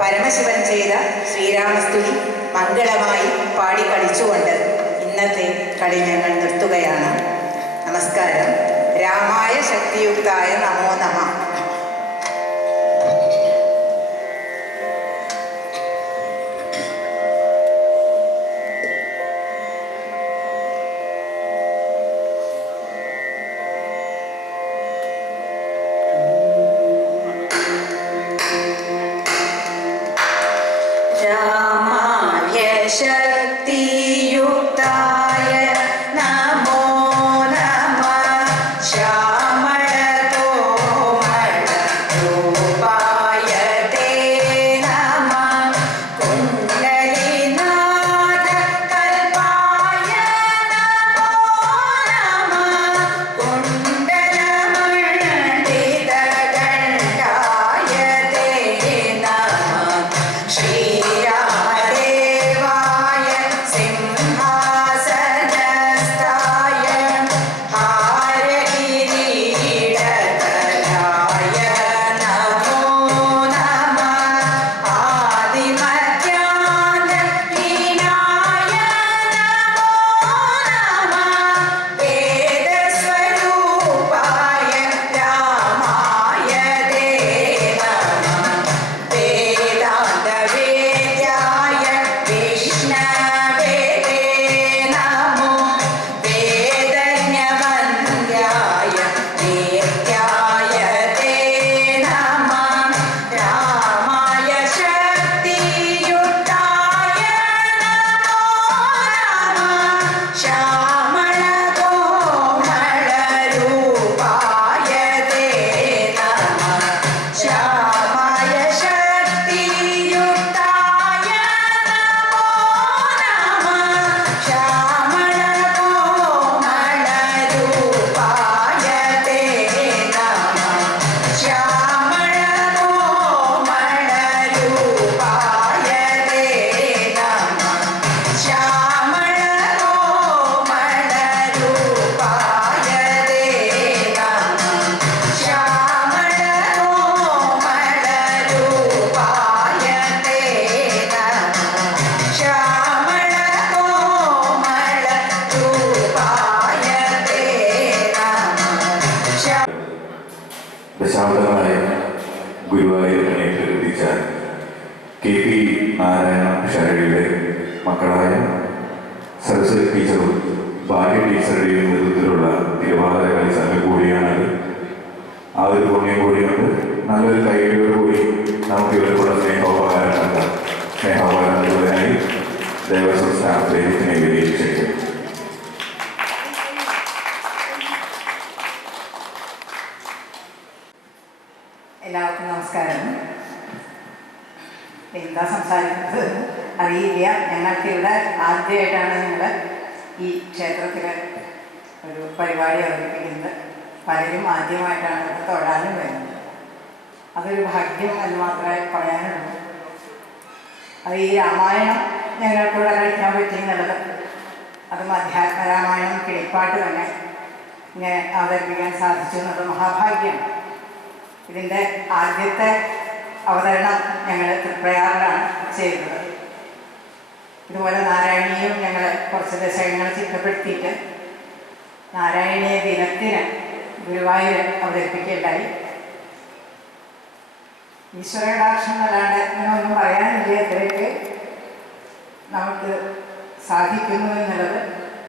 പരമശിവൻ ചെയ്ത ശ്രീരാമസ്തുതി മംഗളമായി പാടി കളിച്ചുകൊണ്ട് ഇന്നത്തെ കളി ഞങ്ങൾ നിർത്തുകയാണ്. നമസ്കാരം. രാമായ ശക്തിയുക്തായ നമോ നമഃ. ദശാബ്ദങ്ങളായ ഗുരുവായൂരിനെ പ്രകൃതിച്ച KP നാരായണ ശാരടിയുടെ മക്കളായ സരസ്വതി ടീച്ചറും ഭാഗ്യ ടീച്ചറുടെയും നേതൃത്വത്തിലുള്ള തിരുവാതിര കളി സംഘം കൂടിയാണത്. ആ ഒരു പുണ്യം കൂടിയുണ്ട്. നല്ലൊരു കൈയോട് കൂടി നമുക്ക് ഇവർക്കുള്ള സ്നേഹോപകാരം നൽകാം. സ്നേഹോപകാരം നൽകുന്നതിനായി ദേവസ്വം സ്റ്റാഫ് ദൈവത്തിനെ വിനിയോഗിച്ചു. എല്ലാവർക്കും നമസ്കാരം. എന്താ സംസാരിക്കുന്നത് അറിയില്ല. ഞങ്ങൾക്കിവിടെ ആദ്യമായിട്ടാണ് ഞങ്ങൾ ഈ ക്ഷേത്രത്തിൽ ഒരു പരിപാടി അവതരിപ്പിക്കുന്നത്. പലരും ആദ്യമായിട്ടാണ് ഇവിടെ തൊഴാനും വരുന്നത്. അതൊരു ഭാഗ്യം എന്ന് മാത്രമേ പറയാനുള്ളൂ. അത് ഈ രാമായണം ഞങ്ങൾക്കിവിടെ കളിക്കാൻ പറ്റിയെന്നുള്ളത്, അതും അധ്യാത്മരാമായണം കിളിപ്പാട്ട് തന്നെ ഇങ്ങനെ അവതരിപ്പിക്കാൻ സാധിച്ചു എന്നുള്ള മഹാഭാഗ്യമാണ്. ഇതിൻ്റെ ആദ്യത്തെ അവതരണം ഞങ്ങൾ തൃപ്രയാറിലാണ് ചെയ്തത്. ഇതുപോലെ നാരായണീയം ഞങ്ങൾ കുറച്ച് ദശകങ്ങൾ ചിട്ടപ്പെടുത്തിയിട്ട് നാരായണീയ ദിനത്തിന് ഗുരുവായൂർ അവതരിപ്പിക്കുകയുണ്ടായി. ഈശ്വരകടാക്ഷം എന്നല്ലാണ്ട് ഇങ്ങനെയൊന്നും പറയാനില്ല. ഇത്രയൊക്കെ നമുക്ക് സാധിക്കുന്നു എന്നുള്ളത്